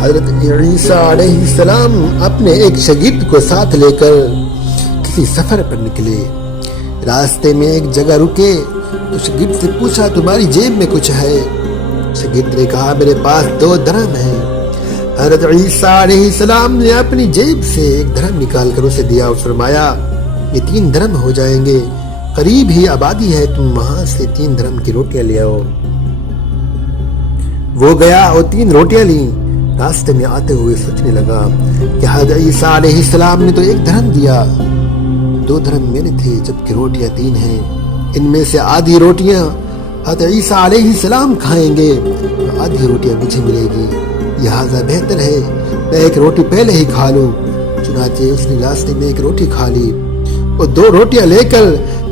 حضرت عیسیٰ علیہ السلام اپنے ایک شاگرد کو ساتھ لے کر کسی سفر پر نکلے۔ راستے میں ایک جگہ رکے تو شاگرد سے پوچھا تمہاری جیب میں کچھ ہے؟ شاگرد نے کہا میرے پاس 2 درہم ہیں۔ حضرت عیسیٰ علیہ السلام نے اپنی جیب سے 1 درہم نکال کر اسے دیا اور فرمایا یہ 3 درہم ہو جائیں گے، قریب ہی آبادی ہے، تم وہاں سے 3 درہم کی روٹیاں لے آؤ۔ وہ گیا اور 3 روٹیاں لیں۔ راستے میں آتے ہوئے سوچنے لگا کہ حضرت عیسیٰ علیہ السلام نے تو 1 درہم دیا، 2 درہم میرے تھے، جبکہ روٹیاں 3 ہیں، ان میں سے آدھی روٹیاں حضرت عیسیٰ علیہ السلام کھائیں گے اور آدھی روٹیاں مجھے ملے گی، لہٰذا بہتر ہے میں 1 روٹی پہلے ہی کھا لوں۔ چنانچہ اس نے راستے میں 1 روٹی کھا لی اور 2 روٹیاں لے کر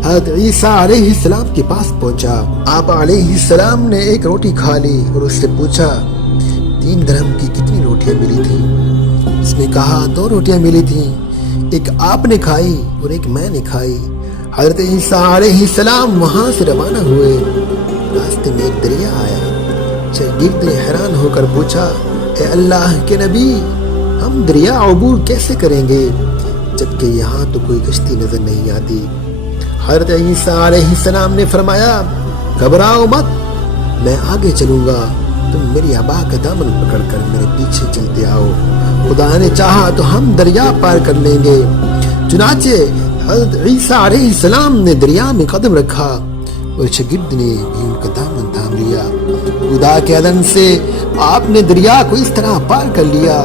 حضرت عیسیٰ علیہ السلام کے پاس پہنچا۔ آپ علیہ السلام نے 1 روٹی کھا لی اور اس سے پوچھا 3 درہم کی کتنی روٹیاں ملی تھیں؟ اس نے کہا 2 روٹیاں ملی تھیں، 1 آپ نے کھائی اور 1 میں نے کھائی۔ حضرت عیسیٰ علیہ السلام وہاں سے روانہ ہوئے۔ راستے میں ایک دریا آیا۔ شاگرد نے حیران ہو کر پوچھا اے اللہ کے نبی، ہم دریا عبور کیسے کریں گے جبکہ یہاں تو کوئی کشتی نظر نہیں آتی؟ حضرت عیسیٰ علیہ السلام نے فرمایا گھبراؤ مت، میں آگے چلوں گا، تم میری ابا کا دامن پکڑ کر میرے پیچھے چلتے آؤ، خدا نے چاہا تو ہم دریا پار کر لیں گے۔ چنانچہ حضرت عیسیٰ علیہ السلام نے دریا میں قدم رکھا اور شاگرد نے بھی ان کا دامن تھام لیا۔ خدا کے اذن سے آپ نے دریا کو اس طرح پار کر لیا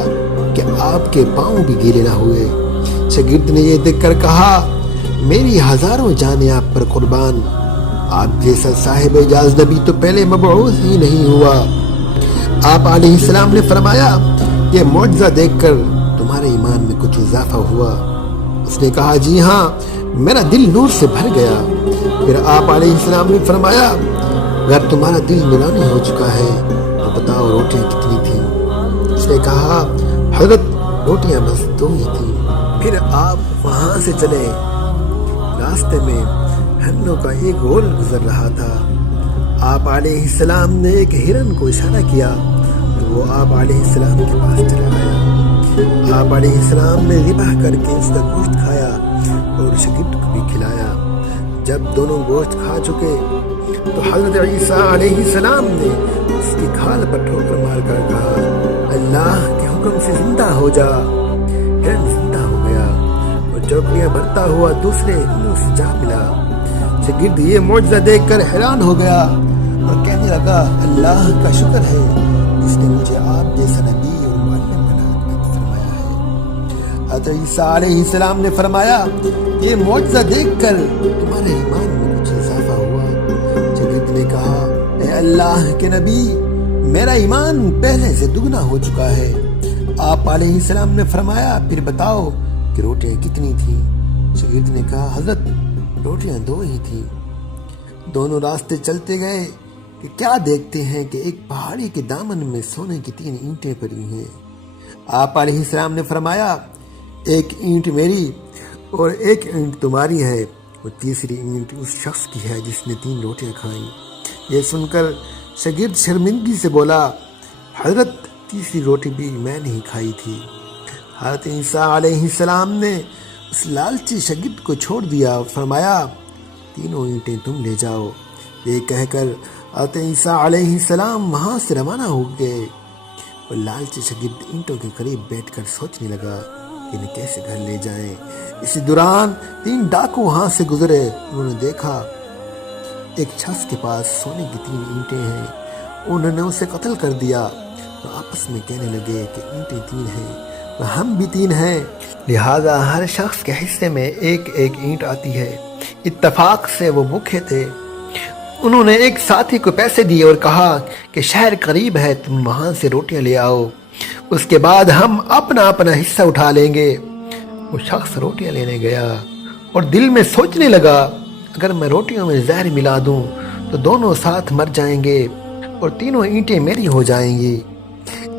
کہ آپ کے پاؤں بھی گیلے نہ ہوئے۔ شاگرد نے یہ دیکھ کر کہا میری ہزاروں جانیں آپ پر قربان، آپ جیسا صاحب اعجاز نبی تو پہلے مبعوث ہی نہیں ہوا۔ آپ علیہ السلام نے فرمایا یہ معجزہ دیکھ کر تمہارے ایمان میں کچھ اضافہ ہوا؟ اس نے کہا جی ہاں، میرا دل نور سے بھر گیا۔ پھر آپ علیہ السلام نے فرمایا اگر تمہارا دل نورانی ہو چکا ہے تو بتاؤ روٹیاں کتنی تھیں؟ اس نے کہا حضرت روٹیاں بس 2 ہی تھیں۔ پھر آپ وہاں سے چلے۔ راستے میں ہرنوں کا ایک گول گزر رہا تھا۔ آپ علیہ السلام نے ایک ہرن کو اشارہ کیا تو وہ آپ علیہ السلام کے پاس چلا آیا۔ آپ علیہ السلام نے ذبح کر کے اس کا گوشت کھایا اور شاگرد کو بھی کھلایا۔ جب دونوں گوشت کھا چکے تو حضرت عیسیٰ علیہ السلام نے اس کی کھال پر ٹھوکر مار کر کہا اللہ کے حکم سے زندہ ہو جا۔ ہرن زندہ ہو گیا اور چوکلیاں بھرتا ہوا دوسرے ہرنوں سے جا ملا۔ شاگرد یہ معجزہ دیکھ کر حیران ہو گیا اور کہنے لگا اللہ کا شکر ہے جس نے مجھے آپ جیسا نبی اور معلم بنا فرمایا ہے۔ حضرت عیسیٰ علیہ السلام نے فرمایا یہ معجزہ دیکھ کر تمہارے ایمان میں کچھ اضافہ ہوا؟ شاگرد نے کہا اے اللہ کے نبی، میرا ایمان پہلے سے دگنا ہو چکا ہے۔ آپ علیہ السلام نے فرمایا پھر بتاؤ کہ روٹیاں کتنی تھیں؟ شاگرد نے کہا حضرت روٹیاں 2 ہی تھیں۔ دونوں راستے چلتے گئے کہ کیا دیکھتے ہیں کہ ایک پہاڑی کے دامن میں سونے کی 3 اینٹیں پڑی ہیں۔ آپ علیہ السلام نے فرمایا 1 اینٹ میری اور 1 اینٹ تمہاری ہے اور تیسری اینٹ اس شخص کی ہے جس نے 3 روٹیاں کھائیں۔ یہ سن کر شاگرد شرمندگی سے بولا حضرت تیسری روٹی بھی میں نے ہی کھائی تھی۔ حضرت عیسیٰ علیہ السلام نے اس لالچی شاگرد کو چھوڑ دیا اور فرمایا 3 اینٹیں تم لے جاؤ۔ یہ کہہ کر حضرت عیسیٰ علیہ السلام وہاں سے روانہ ہو گئے اور لالچی شاگرد اینٹوں کے قریب بیٹھ کر سوچنے لگا کہ انہیں کیسے گھر لے جائیں۔ اسی دوران 3 ڈاکو وہاں سے گزرے۔ انہوں نے دیکھا ایک شخص کے پاس سونے کی 3 اینٹیں ہیں۔ انہوں نے اسے قتل کر دیا تو آپس میں کہنے لگے کہ اینٹیں 3 ہیں تو ہم بھی 3 ہیں، لہذا ہر شخص کے حصے میں 1 اینٹ آتی ہے۔ اتفاق سے وہ بھوکے تھے۔ انہوں نے ایک ساتھی کو پیسے دیے اور کہا کہ شہر قریب ہے، تم وہاں سے روٹیاں لے آؤ، اس کے بعد ہم اپنا حصہ اٹھا لیں گے۔ وہ شخص روٹیاں لینے گیا اور دل میں سوچنے لگا اگر میں روٹیوں میں زہر ملا دوں تو دونوں ساتھ مر جائیں گے اور 3 اینٹیں میری ہو جائیں گی۔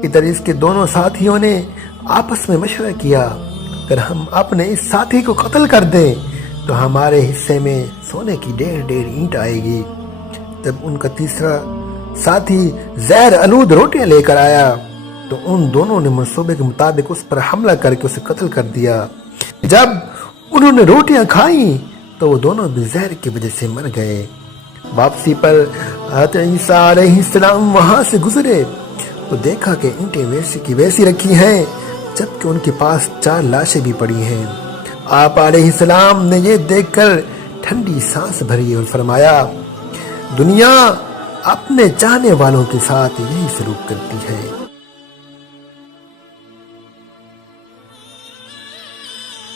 ادھر اس کے دونوں ساتھیوں نے آپس میں مشورہ کیا اگر ہم اپنے اس ساتھی کو قتل کر دیں تو ہمارے حصے میں سونے کی 1.5 اینٹ آئے گی۔ تب ان کا تیسرا ساتھی زہر آلود روٹیاں لے کر آیا تو ان دونوں نے منصوبے کے مطابق اس پر حملہ کر کے اسے قتل کر دیا۔ جب انہوں نے روٹیاں کھائیں تو وہ دونوں بھی زہر کی وجہ سے مر گئے۔ واپسی پر حضرت عیسیٰ علیہ السلام وہاں سے گزرے تو دیکھا کہ اینٹیں ویسی کی ویسی رکھی ہیں، جبکہ ان کے پاس 4 لاشیں بھی پڑی ہیں۔ آپ علیہ السلام نے یہ دیکھ کر ٹھنڈی سانس بھری اور فرمایا، دنیا اپنے چاہنے والوں کے ساتھ یہی سلوک کرتی ہے۔